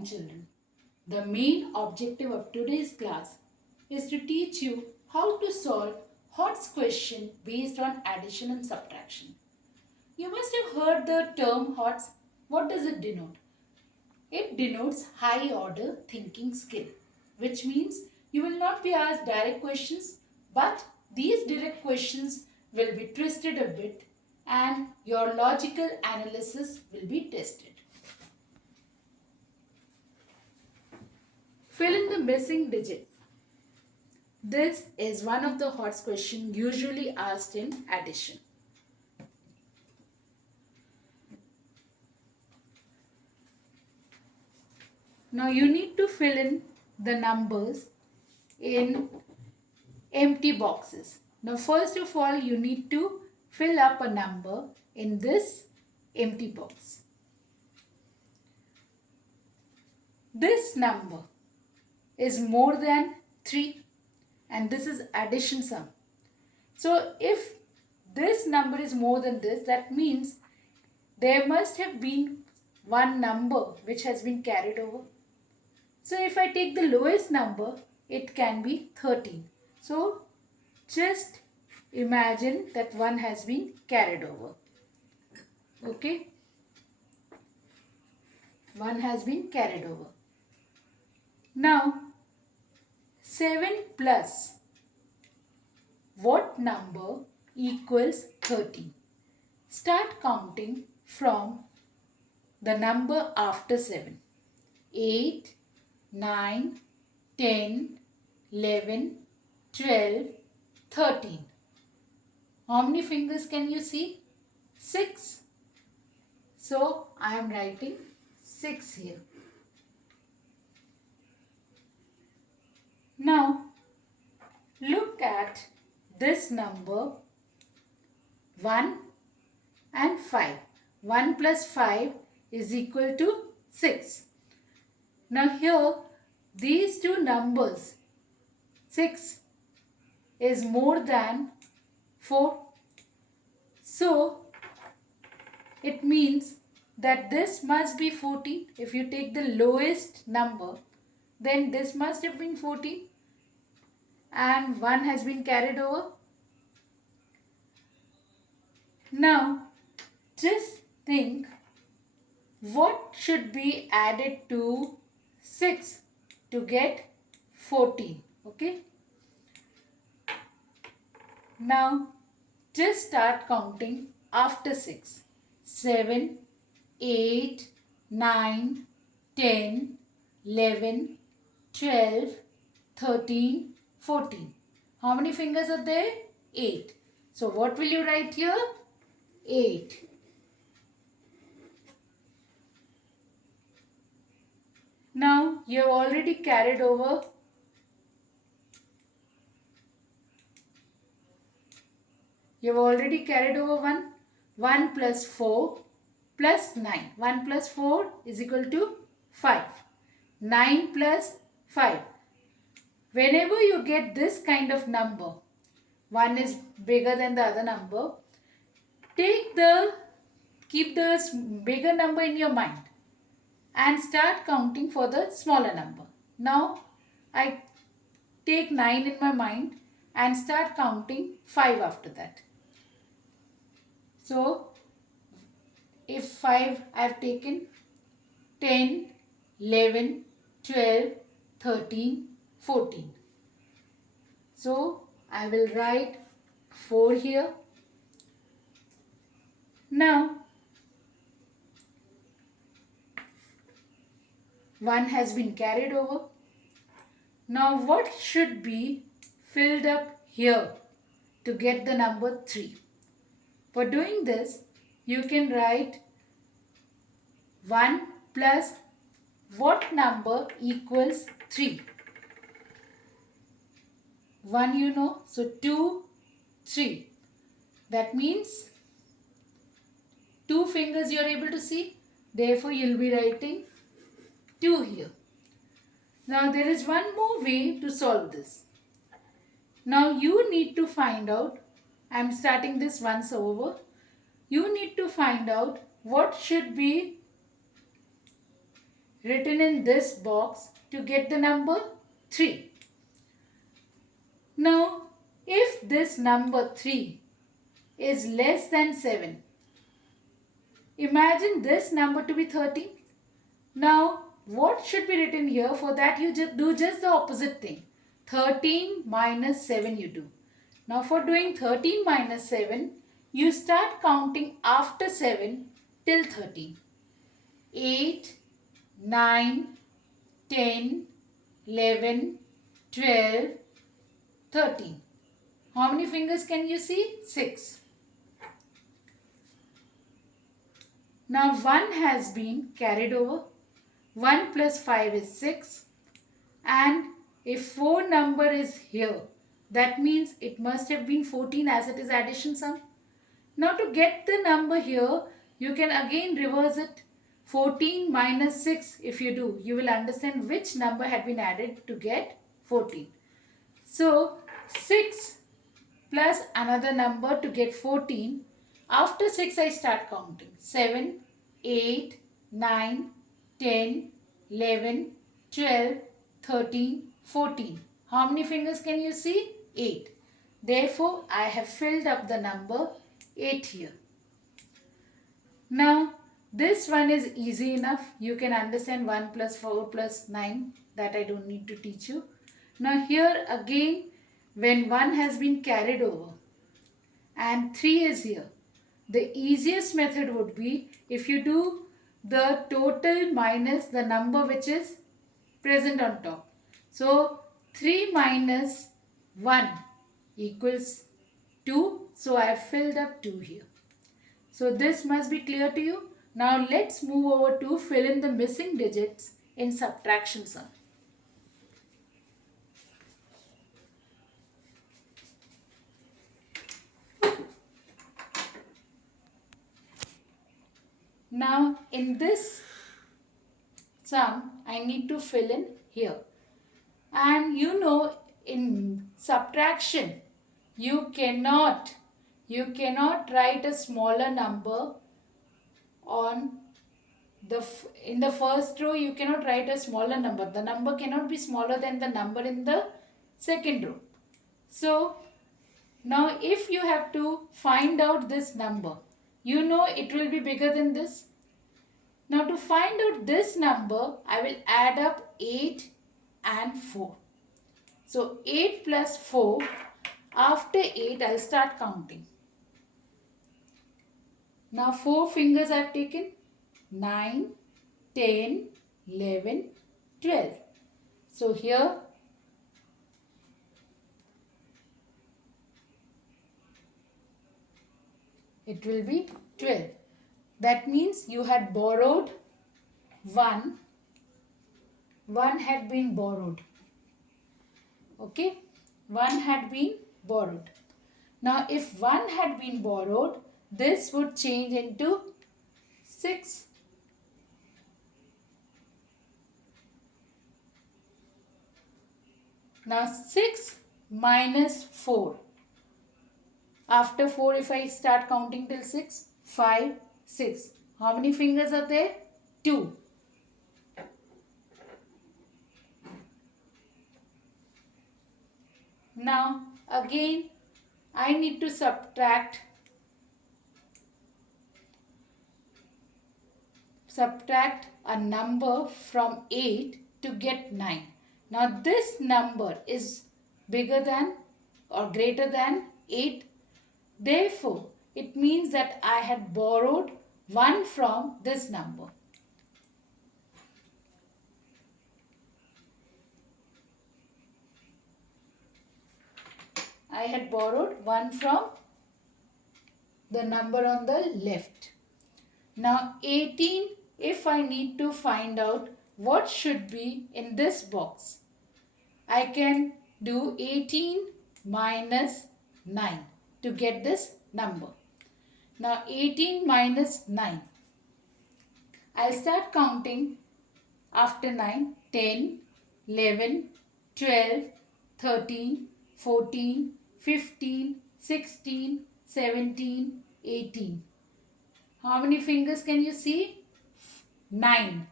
morning, children. The main objective of today's class is to teach you how to solve HOTS question based on addition and subtraction. You must have heard the term HOTS. What does it denote? It denotes high order thinking skill, which means you will not be asked direct questions, but these direct questions will be twisted a bit and your logical analysis will be tested. Fill in the missing digits. This is one of the HOTS questions usually asked in addition. Now you need to fill in the numbers in empty boxes. Now first of all you need to fill up a number in this empty box. This number is more than 3 and this is addition sum. So if this number is more than this, that means there must have been one number which has been carried over. So if I take the lowest number, it can be 13. So just imagine that one has been carried over. Okay? One has been carried over. Now 7 plus what number equals 13? Start counting from the number after 7. 8, 9, 10, 11, 12, 13. How many fingers can you see? 6. So I am writing 6 here. Now look at this number 1 and 5. 1 plus 5 is equal to 6. Now here these two numbers 6 is more than 4. So it means that this must be 14. If you take the lowest number, then this must have been 14 and 1 has been carried over. Now just think what should be added to 6 to get 14. Okay. Now just start counting after 6. 7, 8, 9, 10, 11, 12, 13, 14. How many fingers are there? 8. So what will you write here? 8. Now you have already carried over 1. 1 plus 4 plus 9. 1 plus 4 is equal to 5. 9 plus 5. Whenever you get this kind of number, one is bigger than the other number, keep the bigger number in your mind and start counting for the smaller number. Now I take 9 in my mind and start counting 5 after that. So if 5 I have taken 10, 11, 12, 13, 14. So I will write 4 here. Now 1 has been carried over. Now what should be filled up here to get the number 3? For doing this, you can write 1 plus what number equals 3? 1 you know, so 2, 3. That means 2 fingers you are able to see. Therefore, you will be writing 2 here. Now, there is one more way to solve this. Now, you need to find out, I am starting this once over. You need to find out what should be written in this box to get the number 3. Now, if this number 3 is less than 7, imagine this number to be 13. Now, what should be written here? For that you do just the opposite thing. 13 minus 7 you do. Now, for doing 13 minus 7, you start counting after 7 till 13. 8, 9, 10, 11, 12, 13. How many fingers can you see? 6. Now 1 has been carried over. 1 plus 5 is 6. And if 4 number is here, that means it must have been 14 as it is addition sum. Now to get the number here, you can again reverse it. 14 minus 6 if you do, you will understand which number had been added to get 14. So 6 plus another number to get 14. After 6 I start counting. 7, 8, 9, 10, 11, 12, 13, 14. How many fingers can you see? 8. Therefore, I have filled up the number 8 here. Now, this one is easy enough. You can understand 1 plus 4 plus 9. That I don't need to teach you. Now, here again, when 1 has been carried over and 3 is here, the easiest method would be if you do the total minus the number which is present on top. So 3 minus 1 equals 2. So I have filled up 2 here. So this must be clear to you. Now let's move over to fill in the missing digits in subtraction sum. Now in this sum, I need to fill in here. And you know, in subtraction, you cannot write a smaller number on in the first row. You cannot write a smaller number. The number cannot be smaller than the number in the second row. So now if you have to find out this number, you know it will be bigger than this. Now to find out this number, I will add up 8 and 4. So 8 plus 4, after 8 I will start counting. Now 4 fingers I have taken. 9, 10, 11, 12. So here it will be 12. That means you had borrowed 1. 1 had been borrowed. Okay, 1 had been borrowed. Now if 1 had been borrowed, this would change into 6. Now 6 minus 4. After 4, if I start counting till 6, 5, 6. How many fingers are there? 2. Now again I need to subtract a number from 8 to get 9. Now this number is bigger than or greater than 8. Therefore, it means that I had borrowed 1 from this number. I had borrowed 1 from the number on the left. Now 18, if I need to find out what should be in this box, I can do 18 minus 9 to get this number. Now 18 minus 9. I'll start counting after 9. 10, 11, 12, 13, 14, 15, 16, 17, 18. How many fingers can you see? 9.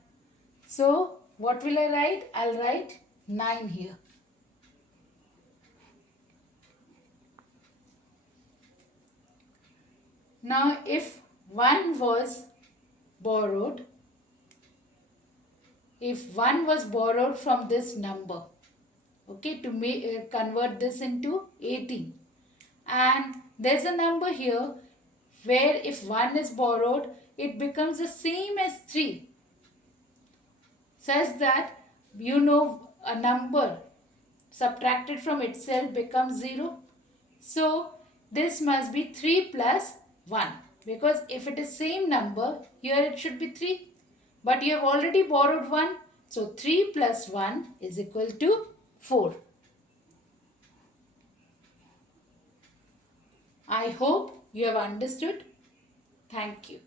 So what will I write? I'll write 9 here. Now if 1 was borrowed, if 1 was borrowed from this number, okay, to convert this into 18, and there's a number here where if 1 is borrowed, it becomes the same as 3, such that a number subtracted from itself becomes 0. So this must be 3 plus 1, because if it is same number, here it should be 3. But you have already borrowed 1. So 3 plus 1 is equal to 4. I hope you have understood. Thank you.